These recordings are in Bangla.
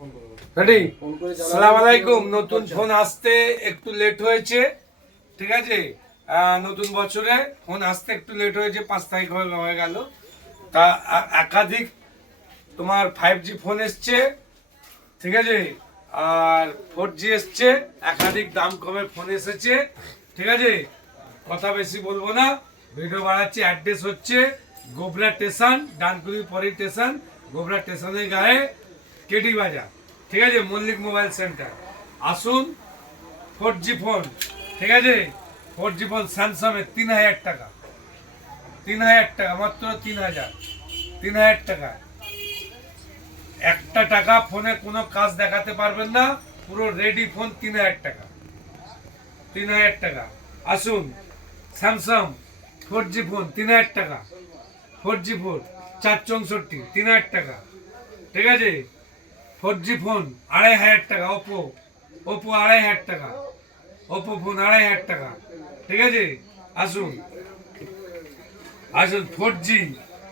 রেডি? আসসালামু আলাইকুম। নতুন ফোন আসতে একটু লেট হয়েছে, ঠিক আছে? নতুন বছরে ফোন আসতে একটু লেট হয়েছে, 5 তারিখ হয়ে গেল। তা একাধিক তোমার 5G ফোন এসছে, ঠিক আছে? আর 4G এসছে, একাধিক দাম কমে ফোন এসেছে, ঠিক আছে? কথা বেশি বলবো না, ভিডিও বানাচ্ছি। অ্যাড্রেস হচ্ছে গোবরা স্টেশন, ডানকুনি পরি স্টেশন, গোবরা স্টেশনের গায়ে কেডি বাজার, ঠিক আছে? Mallick mobile centre. আসুন, 4G ফোন, ঠিক আছে? 4G ফোন স্যামসাংয়ের 3000 টাকা, 3000 টাকা, মাত্র 3000 টাকা। একটা টাকা ফোনে কোনো কাজ দেখাতে পারবেন না, পুরো রেডি ফোন 3000 টাকা, 3000 টাকা। আসুন, স্যামসাং 4G ফোন 3000 টাকা, 4G ফোন 464, 3000 টাকা, ঠিক আছে? 4G ফোন 2500 টাকা, ওপো 2500 টাকা, ওপো ফোন 2500 টাকা, ঠিক আছে? আসুন 4G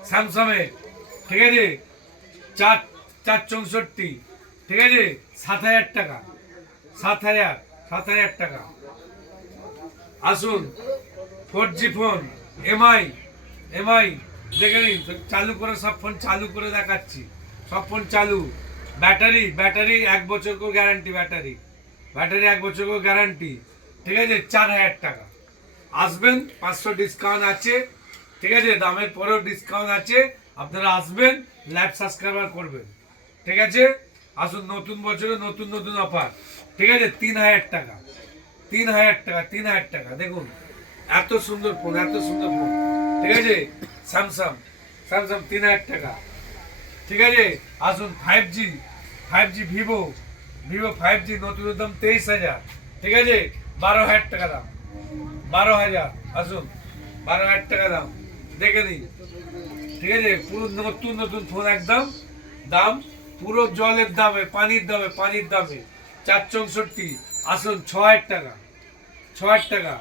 স্যামসাংয়ে, ঠিক আছে? 464, ঠিক আছে? 7000 টাকা, 7000 টাকা। আসুন, 4G ফোন এমআই দেখে নিন, চালু করে সব ফোন চালু করে দেখাচ্ছি, সব ফোন চালু। ব্যাটারি 1 বছর কো গ্যারান্টি, ব্যাটারি 1 বছর কো গ্যারান্টি, ঠিক আছে? 4000 টাকা। আসবেন, 500 ডিসকাউন্ট আছে, ঠিক আছে? দামের পরেও ডিসকাউন্ট আছে, আপনারা আসবেন, লাইভ সাবস্ক্রাইবার করবেন, ঠিক আছে? আসুন, নতুন বছরে নতুন অফার, ঠিক আছে? 3000 টাকা, 3000 টাকা। দেখুন, এত সুন্দর ফোন, ঠিক আছে? স্যামসাং 3000 টাকা, ঠিক আছে? আসুন, 5G ভিভো 5G নতুন দাম 23,000, ঠিক আছে? 12,000 টাকা দাম, 12,000। আসুন, 12,000 টাকা দাম, দেখে নিন, ঠিক আছে? পুরো নতুন ফোন, একদম দাম পুরো জলের দামে, পানির দামে 464। আসুন, 6,000 টাকা, 6,000 টাকা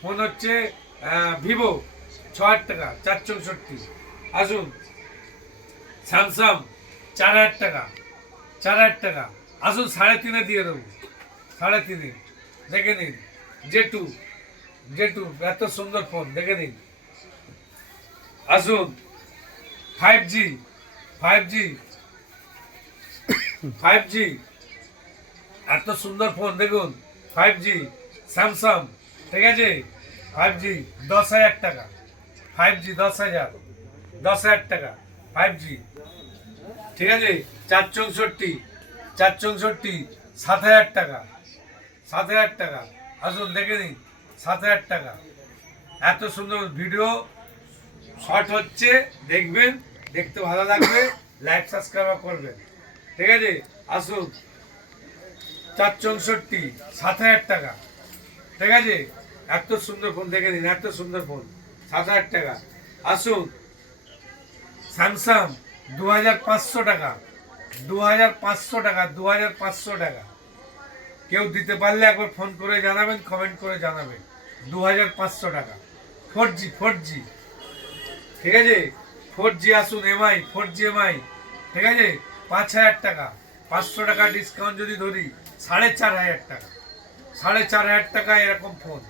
ফোন হচ্ছে ভিভো, 6,000 টাকা, 464। আসুন, স্যামসাং 4,000 টাকা, 4,000 টাকা। আসুন, 3.5 দিয়ে দেবো, 3.5, দেখে নিন। জেটু এত সুন্দর ফোন, দেখে নিন। আসুন, 5G 5G এত সুন্দর ফোন, দেখুন। 5G স্যামসাং, ঠিক আছে? 5G 10,000 টাকা, 5G 10,000 টাকা, 5G, ঠিক আছে? 464, 7,000 টাকা, 7,000 টাকা। আসুন, দেখে নিন, 7,000 টাকা। এত সুন্দর ভিডিও শর্ট হচ্ছে, দেখবেন, দেখতে ভালো লাগবে, লাইক সাবস্ক্রাইব করবেন, ঠিক আছে? আসুন, 464, 7,000 টাকা, ঠিক আছে? এত সুন্দর ফোন, দেখে নিন, এত সুন্দর ফোন, 7,000 টাকা। আসুন, স্যামসাং 2,500 টাকা, 2,500 টাকা, 2,500 টাকা। কেউ দিতে পারলে একবার ফোন করে জানাবেন, কমেন্ট করে জানাবেন। 2,500 টাকা। 4G, ঠিক আছে? 4G আসুন, এমআই 4G এমআই, ঠিক আছে? 5,000 টাকা, 500 টাকা ডিসকাউন্ট যদি ধরি, 4,500 টাকা, 4,500 টাকা। এরকম ফোন,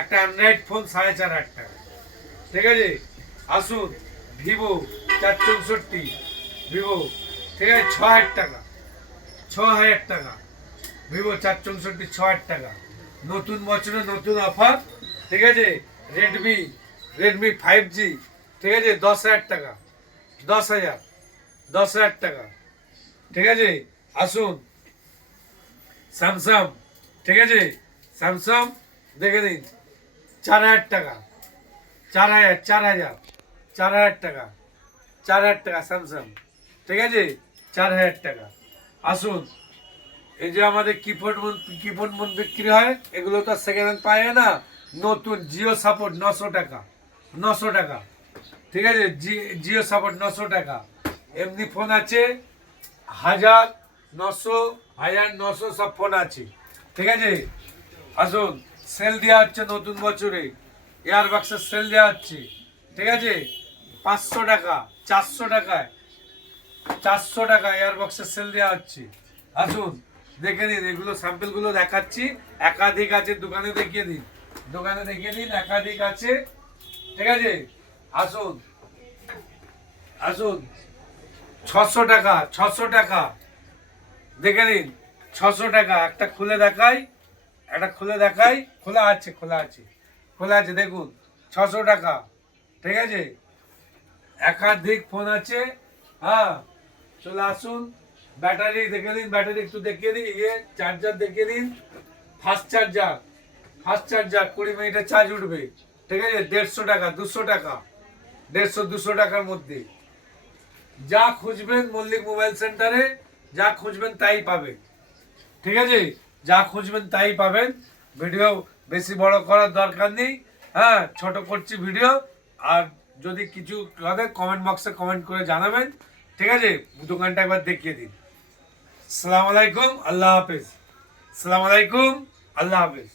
একটা অ্যান্ড্রয়েড ফোন 4,500 টাকা, ঠিক আছে? আসুন, ভিভো 464, ভিভো, ঠিক আছে? 6,000 টাকা, 6,000 টাকা, ভিভো 464, 6,000 টাকা। নতুন বছরে নতুন অফার, ঠিক আছে? রেডমি 5G, ঠিক আছে? 10,000 টাকা, 10,000 টাকা, ঠিক আছে? আসুন, স্যামসাং, ঠিক আছে? স্যামসাং দেখে নিন, 4,000 টাকা, 4,000 টাকা, 4,000 টাকা স্যামসাং, ঠিক আছে? 4,000 টাকা। আসুন, এই যে আমাদের কিপ্যাড ফোন বিক্রি হয়, এগুলো তো সেকেন্ড হ্যান্ড পায় না। নতুন জিও সাপোর্ট 900 টাকা, 900 টাকা, ঠিক আছে? জিও সাপোর্ট 900 টাকা। এমনি ফোন আছে 1,000, 900, 1,900 সব ফোন আছে, ঠিক আছে? আসুন, সেল দেওয়া হচ্ছে নতুন বছরে, এয়ার বাক্সের সেল দেওয়া হচ্ছে, ঠিক আছে? 500 টাকা, 400 টাকায়, 400 টাকা এয়ার বক্সের সেল দেওয়া হচ্ছে, আসুন দেখে নিন, এগুলো স্যাম্পল গুলো দেখাচ্ছি, একাধিক আছে, দোকানে দেখিয়ে দিন, দোকানে দেখিয়ে দিন, একাধিক আছে, ঠিক আছে। আসুন আসুন, 600 টাকা, 600 টাকা, দেখে নিন, 600 টাকা। একটা খুলে দেখাই, একটা খুলে দেখাই, খোলা আছে, খোলা আছে, খোলা আছে, দেখুন 600 টাকা, ঠিক আছে। একাধিক ফোন আছে, হ্যাঁ, চলে আসুন। ব্যাটারি দেখে নিন, ব্যাটারি একটু দেখিয়ে দিন, চার্জার দেখিয়ে দিন, ফাস্ট চার্জার, ফাস্ট চার্জার, 20 মিনিটে চার্জ উঠবে, ঠিক আছে। 150 টাকা, 200 টাকা, 150-200 টাকার মধ্যে। যা খুঁজবেন মল্লিক মোবাইল সেন্টারে, যা খুঁজবেন তাই পাবেন, ঠিক আছে। যা খুঁজবেন তাই পাবেন। ভিডিও বেশি বড় করার দরকার নেই, হ্যাঁ, ছোট করছি ভিডিও। আর যদি কিছু হবে কমেন্ট বক্সে কমেন্ট করে জানাবেন, ঠিক আছে। দোকানটা একবার দেখিয়ে দিন। আসসালামু আলাইকুম, আল্লাহ হাফেজ। আসসালামু আলাইকুম, আল্লাহ হাফেজ।